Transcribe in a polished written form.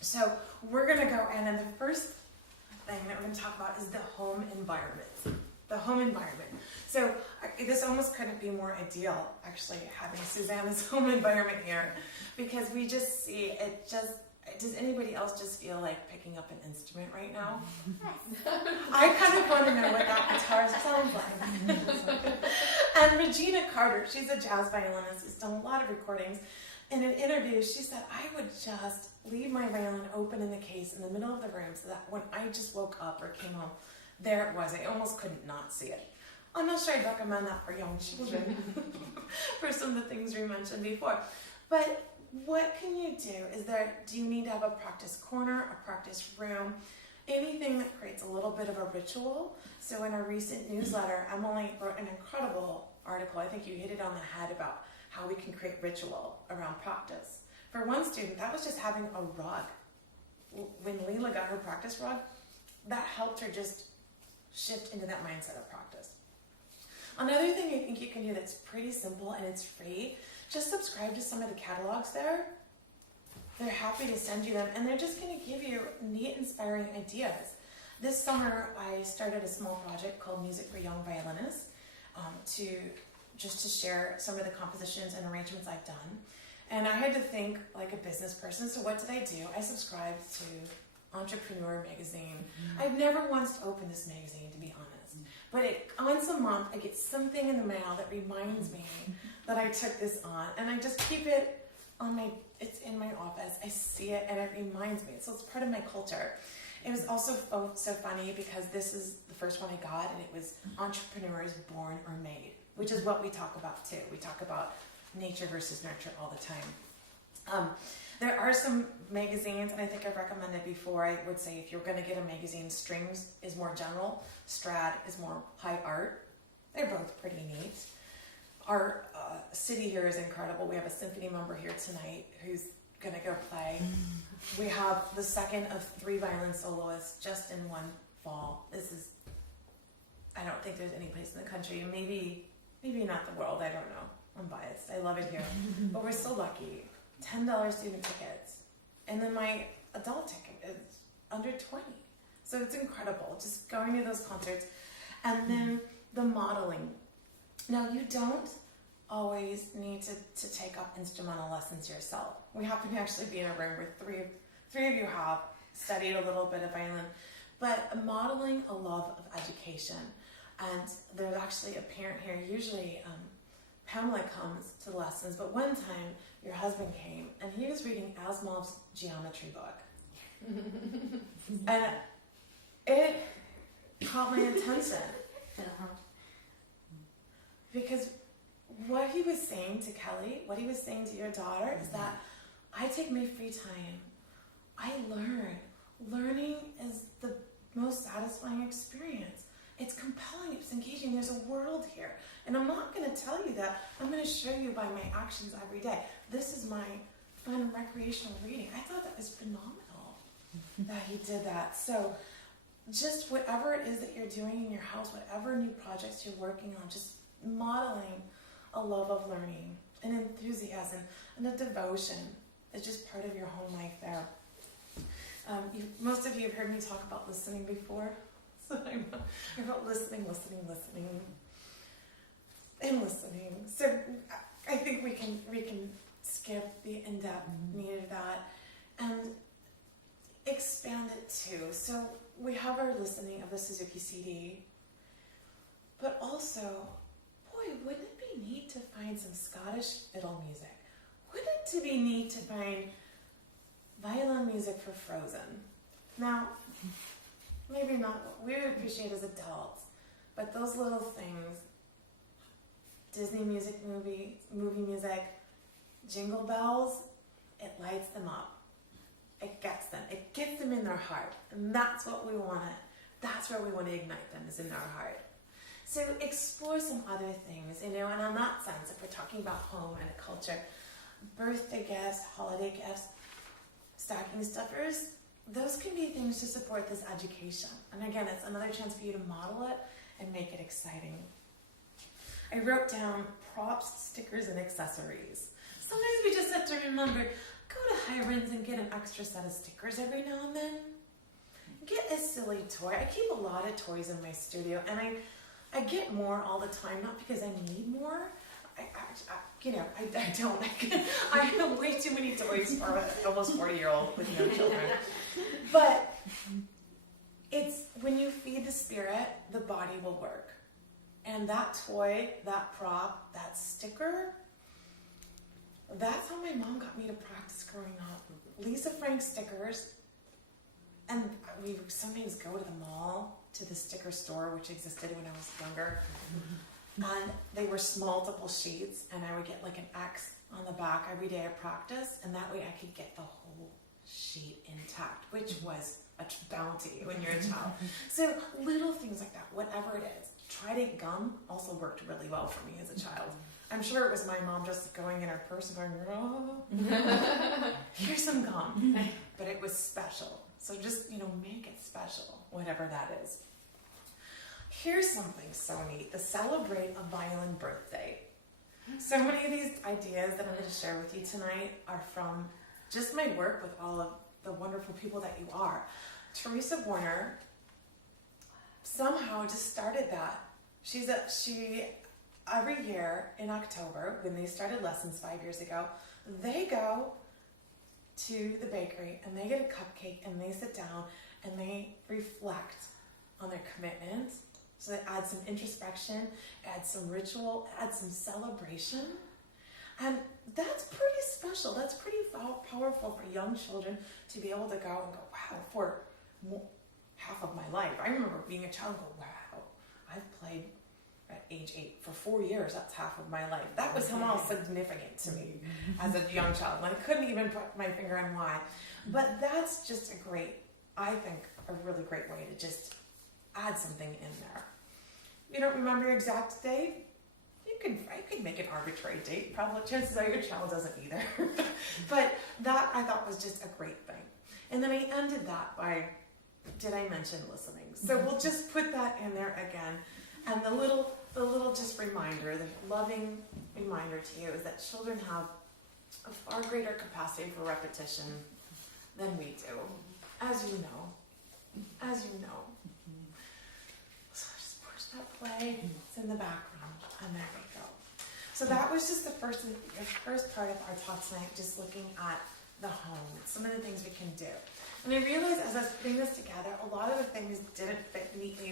So we're going to go in, and the first thing that we're going to talk about is the home environment. The home environment. So this almost couldn't be more ideal, actually, having Susanna's home environment here, because we just see it just. Does anybody else just feel like picking up an instrument right now? I kind of want to know what that guitar sounds like. And Regina Carter, she's a jazz violinist who's done a lot of recordings. In an interview, she said, I would just leave my violin open in the case in the middle of the room so that when I just woke up or came home, there it was. I almost couldn't not see it. I'm not sure I'd recommend that for young children, for some of the things we mentioned before. But what can you do? Do you need to have a practice corner, a practice room, anything that creates a little bit of a ritual? So in our recent newsletter, Emily wrote an incredible article. I think you hit it on the head about how we can create ritual around practice. For one student, that was just having a rug. When Leela got her practice rug, that helped her just shift into that mindset of practice. Another thing I think you can do that's pretty simple and it's free, just subscribe to some of the catalogs there. They're happy to send you them, and they're just going to give you neat, inspiring ideas. This summer, I started a small project called Music for Young Violinists to share some of the compositions and arrangements I've done. And I had to think like a business person, so what did I do? I subscribed to Entrepreneur magazine. I've never once opened this magazine, to be honest. But once a month, I get something in the mail that reminds me that I took this on. And I just keep it it's in my office. I see it and it reminds me. So it's part of my culture. It was also so funny because this is the first one I got, and it was Entrepreneurs Born or Made, which is what we talk about too. We talk about nature versus nurture all the time. There are some magazines, and I think I've recommended before, I would say if you're going to get a magazine, Strings is more general, Strad is more high art. They're both pretty neat. Our city here is incredible. We have a symphony member here tonight who's going to go play. We have the second of 3 violin soloists just in one fall. I don't think there's any place in the country, maybe not the world, I don't know. I'm biased. I love it here. But we're so lucky. $10 student tickets. And then my adult ticket is under 20. So it's incredible. Just going to those concerts. And then the modeling. Now, you don't always need to take up instrumental lessons yourself. We happen to actually be in a room where three of you have studied a little bit of violin. But modeling a love of education. And there's actually a parent here, usually Pamela comes to the lessons, but one time your husband came and he was reading Asimov's geometry book. And it caught my attention. Because what he was saying to Kelly, what he was saying to your daughter is that I take my free time. I learn. Learning is the most satisfying experience. It's compelling, it's engaging, there's a world here. And I'm not going to tell you that, I'm going to show you by my actions every day. This is my fun recreational reading. I thought that was phenomenal that he did that. So just whatever it is that you're doing in your house, whatever new projects you're working on, just modeling a love of learning, an enthusiasm, and a devotion is just part of your home life there. Most of you have heard me talk about listening before. So I'm about listening. So I think we can skip the in-depth need of that and expand it too. So we have our listening of the Suzuki CD, but also, boy, wouldn't it be neat to find some Scottish fiddle music? Wouldn't it be neat to find violin music for Frozen? Now, maybe not what we would appreciate as adults, but those little things, Disney music, movie music, Jingle Bells, it lights them up. It gets them in their heart. And that's what we want to, that's where we want to ignite them, is in their heart. So explore some other things, and in that sense, if we're talking about home and a culture, birthday gifts, holiday gifts, stocking stuffers, those can be things to support this education. And again, it's another chance for you to model it and make it exciting. I wrote down props, stickers, and accessories. Sometimes we just have to remember, go to irons and get an extra set of stickers every now and then. Get a silly toy. I keep a lot of toys in my studio, and I get more all the time, not because I need more. I don't. I have way too many toys for an almost 40-year-old with no children. But it's when you feed the spirit, the body will work. And that toy, that prop, that sticker, that's how my mom got me to practice growing up. Lisa Frank stickers. And we would sometimes go to the mall, to the sticker store, which existed when I was younger. And they were multiple sheets, and I would get like an X on the back every day of practice, and that way I could get the whole sheet intact, which was a bounty when you're a child. So little things like that, whatever it is. Trident gum also worked really well for me as a child. I'm sure it was my mom just going in her purse and going, oh, here's some gum. But it was special. So just, make it special, whatever that is. Here's something so neat, the Celebrate a Violin Birthday. So many of these ideas that I'm going to share with you tonight are from just my work with all of the wonderful people that you are. Teresa Warner somehow just started that. She every year in October, when they started lessons 5 years ago, they go to the bakery and they get a cupcake and they sit down and they reflect on their commitment. So they add some introspection, add some ritual, add some celebration. And that's pretty special. That's pretty powerful for young children to be able to go and go, wow, for half of my life. I remember being a child and go, wow, I've played at age 8 for 4 years. That's half of my life. That was somehow significant to me as a young child. And I couldn't even put my finger on why. But that's just I think, a really great way to just add something in there. You don't remember your exact date? I could make an arbitrary date. Probably chances are your child doesn't either. But that I thought was just a great thing. And then I ended that by, did I mention listening? So we'll just put that in there again. And the little just reminder, the loving reminder to you is that children have a far greater capacity for repetition than we do, as you know. So just push that play, it's in the background, and there we go. So that was just the first part of our talk tonight, just looking at the home, some of the things we can do. And I realized as I was putting this together, a lot of the things didn't fit neatly